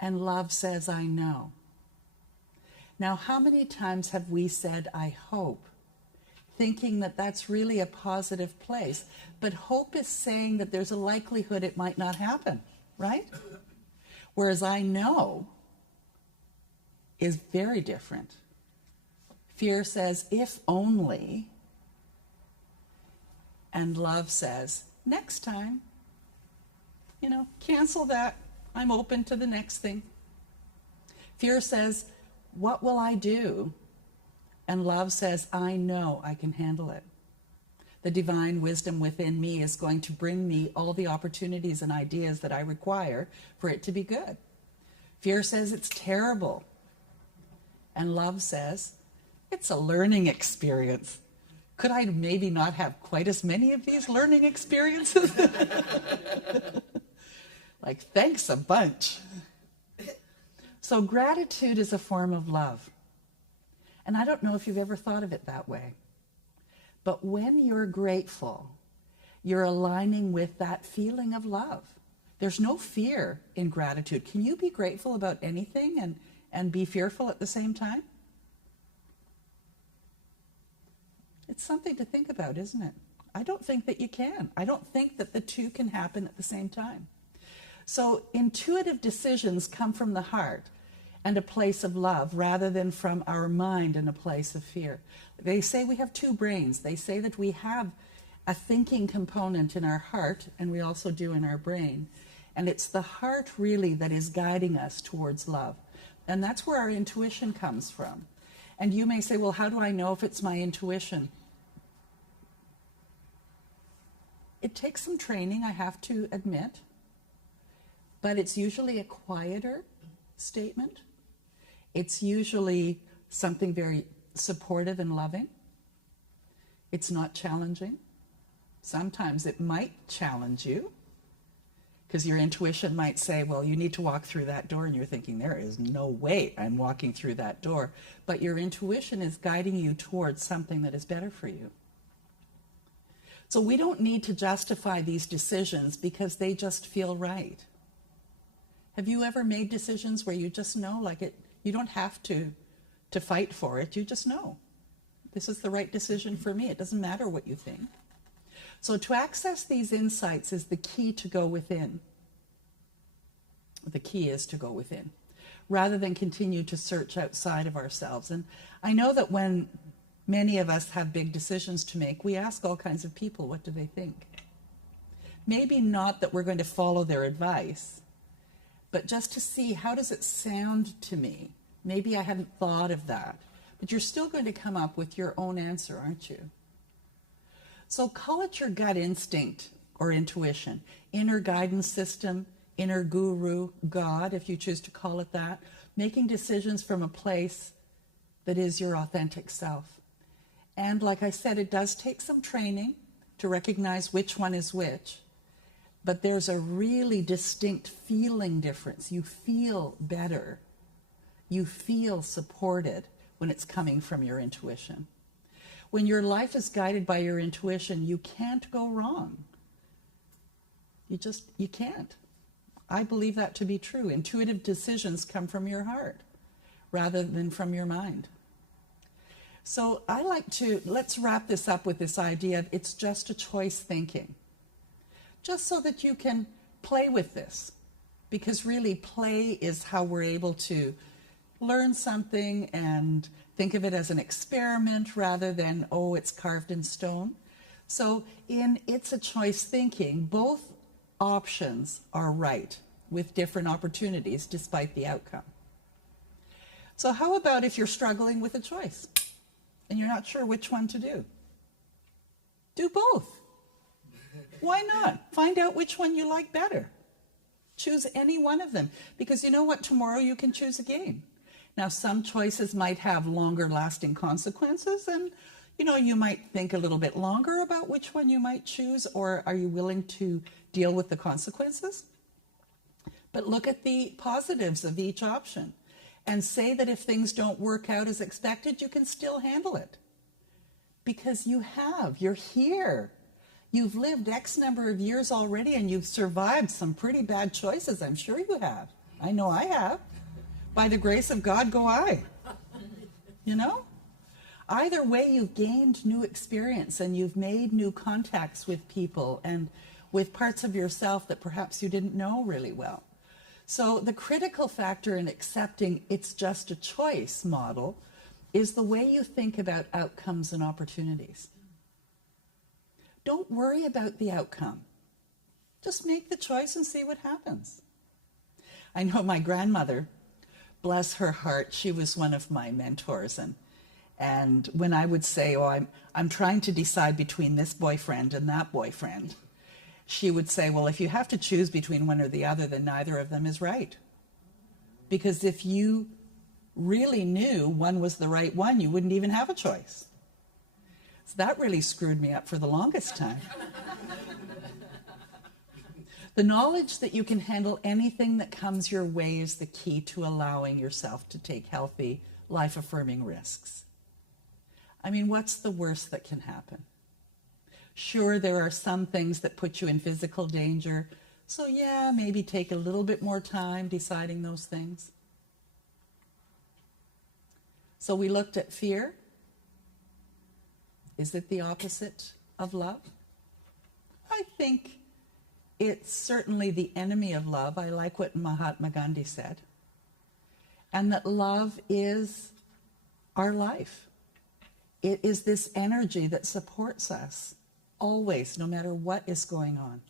and love says, I know. Now, how many times have we said, I hope, thinking that that's really a positive place? But hope is saying that there's a likelihood it might not happen, right? Whereas I know is very different. Fear says, if only, and love says, next time, cancel that. I'm open to the next thing. Fear says, what will I do? And love says, I know I can handle it. The divine wisdom within me is going to bring me all the opportunities and ideas that I require for it to be good. Fear says it's terrible. And love says, it's a learning experience. Could I maybe not have quite as many of these learning experiences? Like, thanks a bunch. So gratitude is a form of love. And I don't know if you've ever thought of it that way. But when you're grateful, you're aligning with that feeling of love. There's no fear in gratitude. Can you be grateful about anything and be fearful at the same time? It's something to think about, isn't it? I don't think that you can. I don't think that the two can happen at the same time. So intuitive decisions come from the heart and a place of love rather than from our mind and a place of fear. They say we have two brains. They say that we have a thinking component in our heart, and we also do in our brain. And it's the heart really that is guiding us towards love. And that's where our intuition comes from. And you may say, well, how do I know if it's my intuition? It takes some training, I have to admit. But it's usually a quieter statement. It's usually something very supportive and loving. It's not challenging. Sometimes it might challenge you because your intuition might say, well, you need to walk through that door, and you're thinking, there is no way I'm walking through that door. But your intuition is guiding you towards something that is better for you. So we don't need to justify these decisions because they just feel right. Have you ever made decisions where you just know, like it? You don't have to fight for it. You just know. This is the right decision for me. It doesn't matter what you think. So to access these insights is the key to go within. The key is to go within, rather than continue to search outside of ourselves. And I know that when many of us have big decisions to make, we ask all kinds of people, what do they think? Maybe not that we're going to follow their advice, but just to see, how does it sound to me? Maybe I hadn't thought of that. But you're still going to come up with your own answer, aren't you? So call it your gut instinct or intuition, inner guidance system, inner guru, God, if you choose to call it that, making decisions from a place that is your authentic self. And like I said, it does take some training to recognize which one is which, but there's a really distinct feeling difference. You feel better. You feel supported when it's coming from your intuition. When your life is guided by your intuition, you can't go wrong. You can't. I believe that to be true. Intuitive decisions come from your heart rather than from your mind. So let's wrap this up with this idea of it's just a choice thinking. Just so that you can play with this. Because really play is how we're able to learn something and think of it as an experiment rather than, oh, it's carved in stone. So in it's a choice thinking, both options are right with different opportunities despite the outcome. So how about if you're struggling with a choice and you're not sure which one to do? Do both. Why not? Find out which one you like better. Choose any one of them. Because you know what? Tomorrow you can choose again. Now, some choices might have longer lasting consequences, and you might think a little bit longer about which one you might choose, or are you willing to deal with the consequences? But look at the positives of each option and say that if things don't work out as expected, you can still handle it. Because you're here. You've lived X number of years already, and you've survived some pretty bad choices. I'm sure you have. I know I have. By the grace of God go I. Either way, you've gained new experience and you've made new contacts with people and with parts of yourself that perhaps you didn't know really well. So the critical factor in accepting it's just a choice model is the way you think about outcomes and opportunities. Don't worry about the outcome. Just make the choice and see what happens. I know my grandmother, bless her heart, she was one of my mentors. And when I would say, I'm trying to decide between this boyfriend and that boyfriend, she would say, well, if you have to choose between one or the other, then neither of them is right. Because if you really knew one was the right one, you wouldn't even have a choice. So that really screwed me up for the longest time. The knowledge that you can handle anything that comes your way is the key to allowing yourself to take healthy, life-affirming risks. I mean, what's the worst that can happen? Sure, there are some things that put you in physical danger, so yeah, maybe take a little bit more time deciding those things. So we looked at fear. Is it the opposite of love? I think it's certainly the enemy of love. I like what Mahatma Gandhi said. And that love is our life. It is this energy that supports us always, no matter what is going on.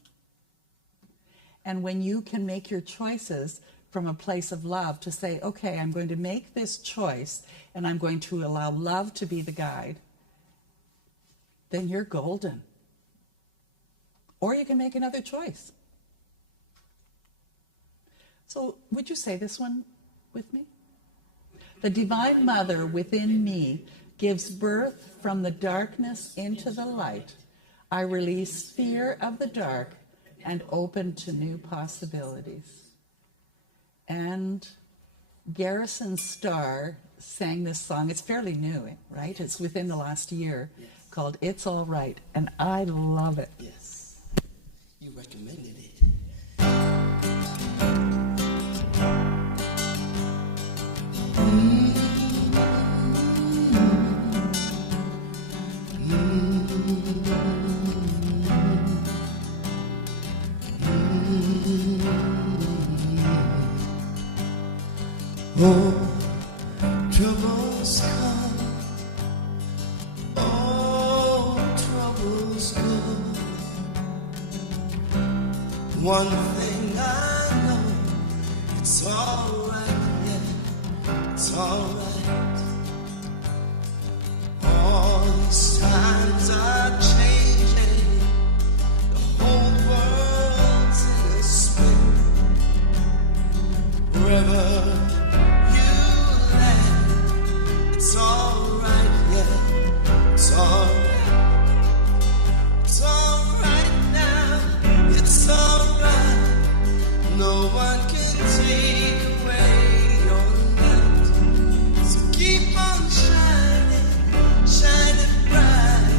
And when you can make your choices from a place of love to say, okay, I'm going to make this choice and I'm going to allow love to be the guide, then you're golden. Or you can make another choice. So would you say this one with me? The Divine Mother within me gives birth from the darkness into the light. I release fear of the dark and open to new possibilities. And Garrison Starr sang this song. It's fairly new, right? It's within the last year, called It's All Right, and I love it. Yes, you recommended it. Oh, troubles come One thing I know, it's alright, yeah, it's alright. All these times are changing, the whole world's in a spin. Wherever you land, it's alright, yeah, it's alright. It's alright now, it's alright. No one can take away your light. So keep on shining, shining bright.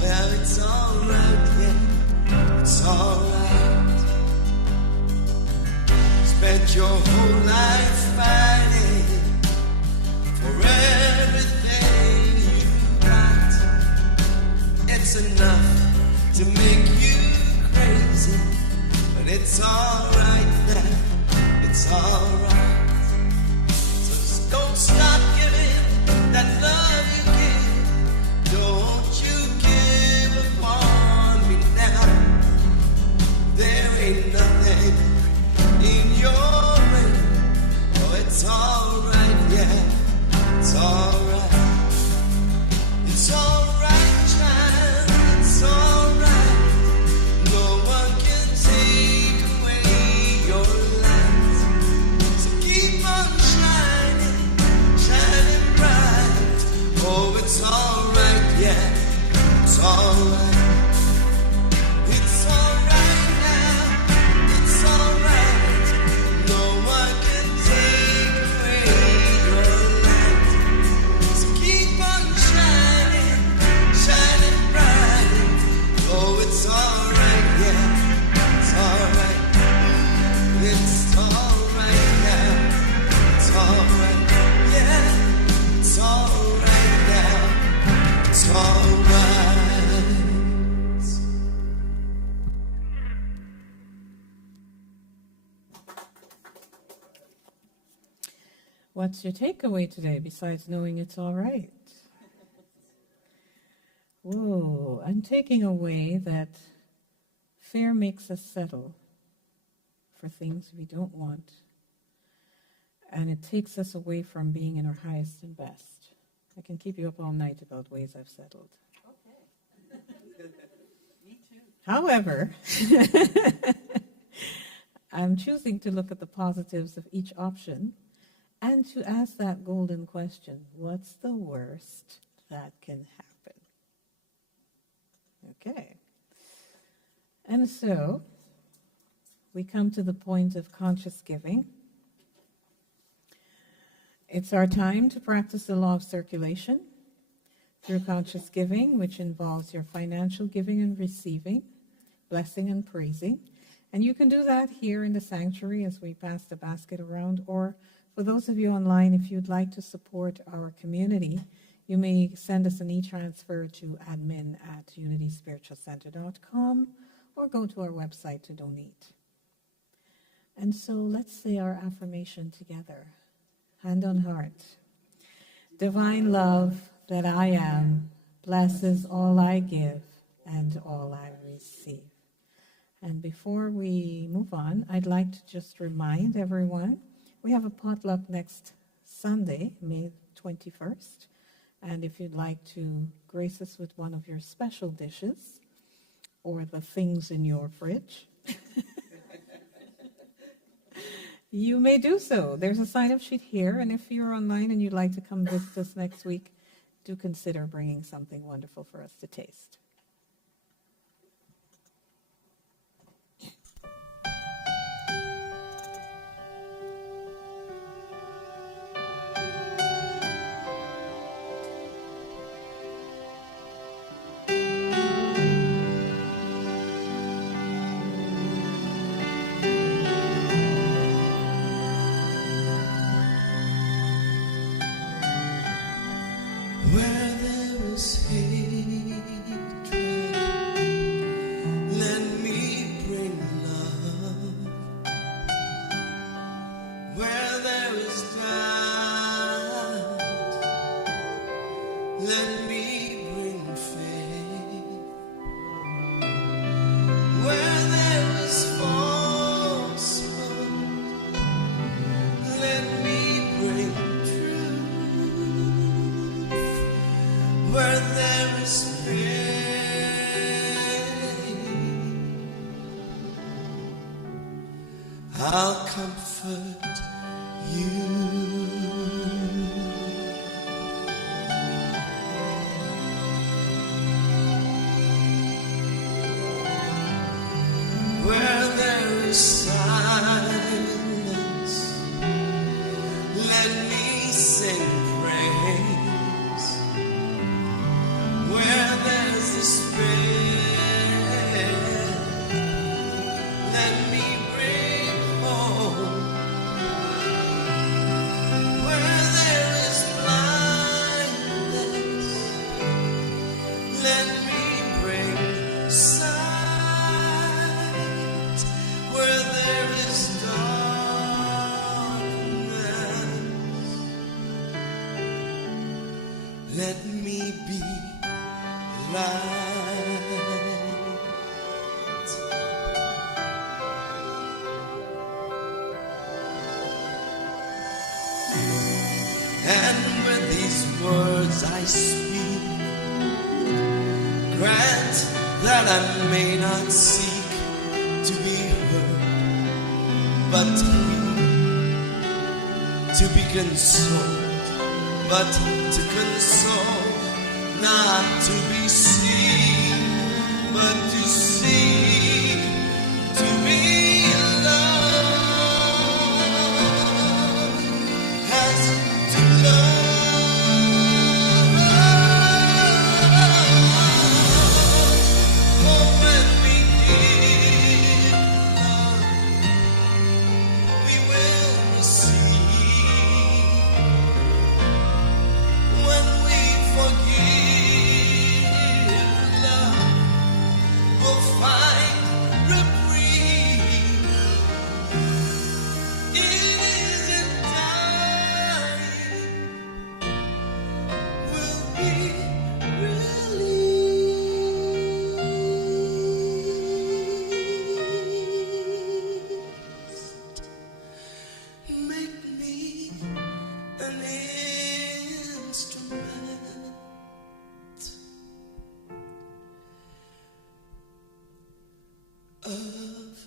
Well, it's alright, yeah, it's alright. Spent your whole life fighting for everything you got. It's enough to make you crazy, but it's alright now, it's alright. So just don't stop giving that love you give. Don't you give up on me now. There ain't nothing in your way. Oh, it's alright, yeah, it's alright. It's alright, child, it's alright. No one can take away your light. So keep on shining, shining bright. Oh, it's alright, yeah, it's alright. It's alright now, it's alright. No one can take away your light. So keep on shining, shining bright. Oh, it's alright, yeah, it's alright. It's alright now, it's alright, yeah, it's alright now, it's alright. What's your takeaway today besides knowing it's all right? Whoa, I'm taking away that fear makes us settle for things we don't want, and it takes us away from being in our highest and best. I can keep you up all night about ways I've settled. Me too. However, I'm choosing to look at the positives of each option and to ask that golden question, what's the worst that can happen? Okay. And so, we come to the point of conscious giving. It's our time to practice the law of circulation through conscious giving, which involves your financial giving and receiving, blessing and praising. And you can do that here in the sanctuary as we pass the basket around, or for those of you online, if you'd like to support our community, you may send us an e-transfer to admin@unityspiritualcenter.com or go to our website to donate. And so let's say our affirmation together, hand on heart. Divine love that I am blesses all I give and all I receive. And before we move on, I'd like to just remind everyone, we have a potluck next Sunday, May 21st. And if you'd like to grace us with one of your special dishes or the things in your fridge, you may do so. There's a sign-up sheet here, and if you're online and you'd like to come visit us next week, do consider bringing something wonderful for us to taste. Where there is hate, I'll comfort you. Where there is silence, let me sing praise. Where there's despair, let me bring hope. Where there is blindness, let me bring sight. Where there is darkness, let me be light. And with these words I speak, grant that I may not seek to be heard, but to be consoled, but to console, not to be seen, but to see, to be loved, as to love. Oh, when we give love, we will receive. When we forgive, love will find reprieve. It isn't dying, will be released. Make me an instrument of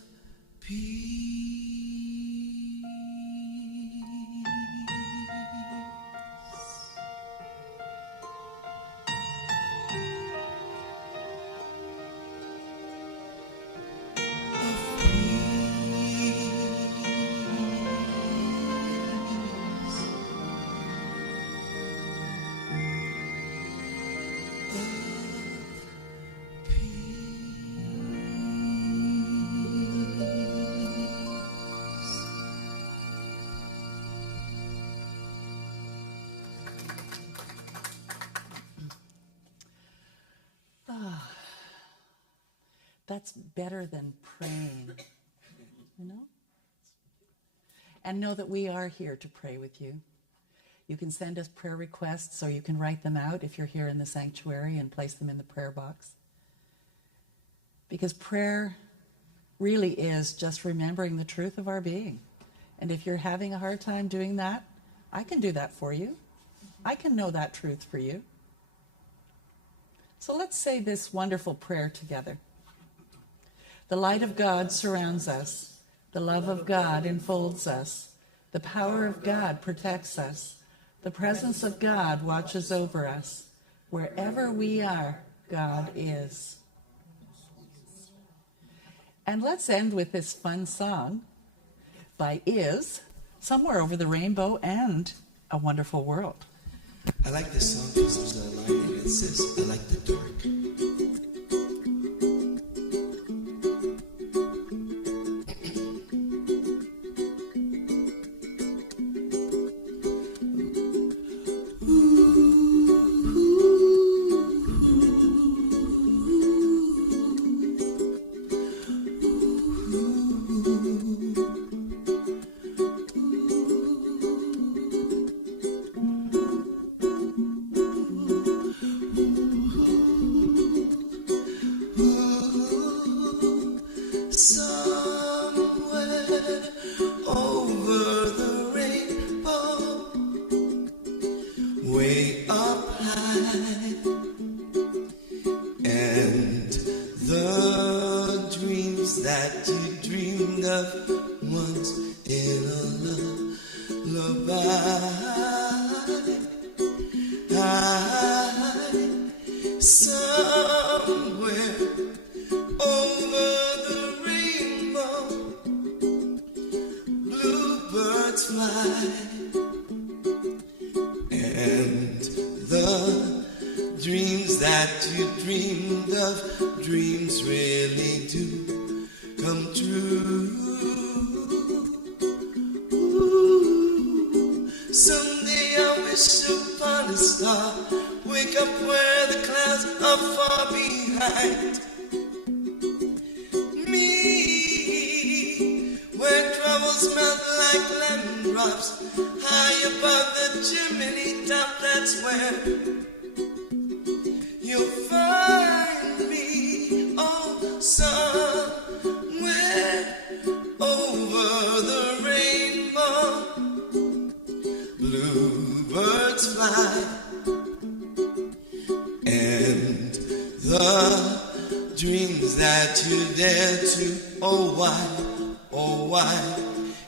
That's better than praying, you know? And know that we are here to pray with you. You can send us prayer requests, or you can write them out if you're here in the sanctuary and place them in the prayer box. Because prayer really is just remembering the truth of our being. And if you're having a hard time doing that, I can do that for you. I can know that truth for you. So let's say this wonderful prayer together. The light of God surrounds us. The love of God enfolds us. The power of God protects us. The presence of God watches over us. Wherever we are, God is. And let's end with this fun song by Is, Somewhere Over the Rainbow and A Wonderful World. I like this song because there's a line in it that says, I like the dark. that you dreamed of once Somewhere over the rainbow, bluebirds fly, and the dreams that you dreamed of, dreams really do come true. Ooh, someday I wish upon a star, wake up where the clouds are far behind me, where troubles melt like lemon drops, high above the chimney top. That's where you'll find me. Oh, somewhere over the rainbow, bluebirds fly, and the dreams that you dare to, oh why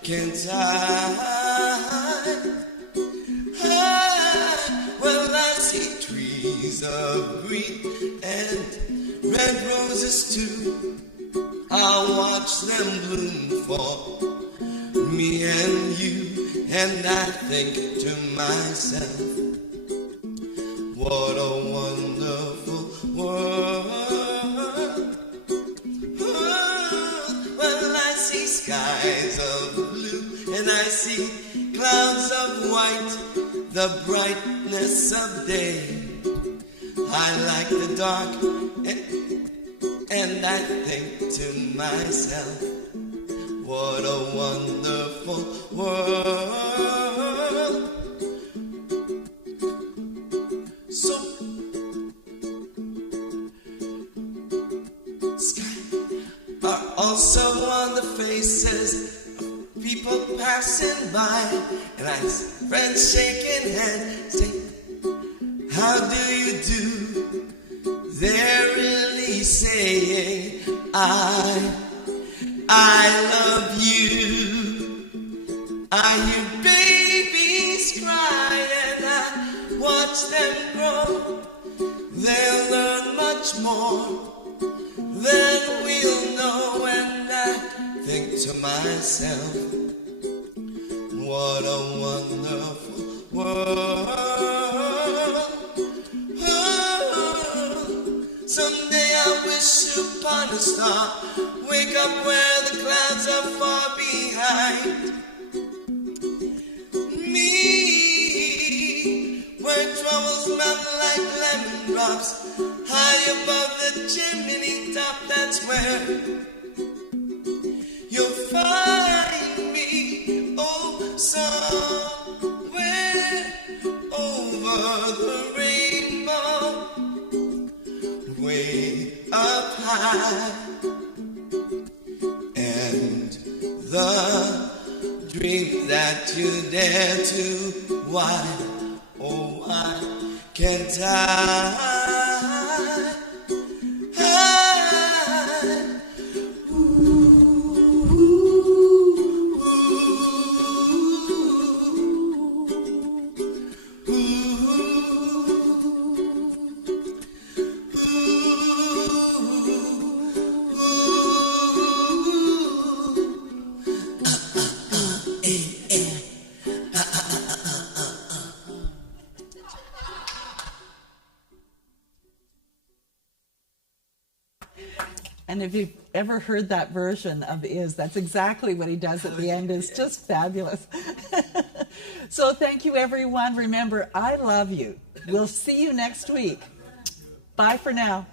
can't I hide? Well, I see trees of green and red roses too. I'll watch them bloom for me and you, and I think to myself, what a wonderful world. Well, I see skies of blue and I see clouds of white, the brightness of day. I like the dark, and I think to myself, what a wonderful world. So, sky are also on the faces of people passing by, and I see friends shaking hands, say, how do you do? They're really saying, I love you. I hear babies cry and I watch them grow. They'll learn much more than we'll know, and I think to myself, what a wonderful world. Someday I wish upon a star, wake up where the clouds are far behind me, where troubles melt like lemon drops, high above the chimney top. That's where you'll find me. Oh, somewhere over the rainbow, way up high, and the dream that you dare to, why, oh why can't I hide? And if you've ever heard that version of Is, that's exactly what he does at the end. It's just fabulous. So thank you, everyone. Remember, I love you. We'll see you next week. Bye for now.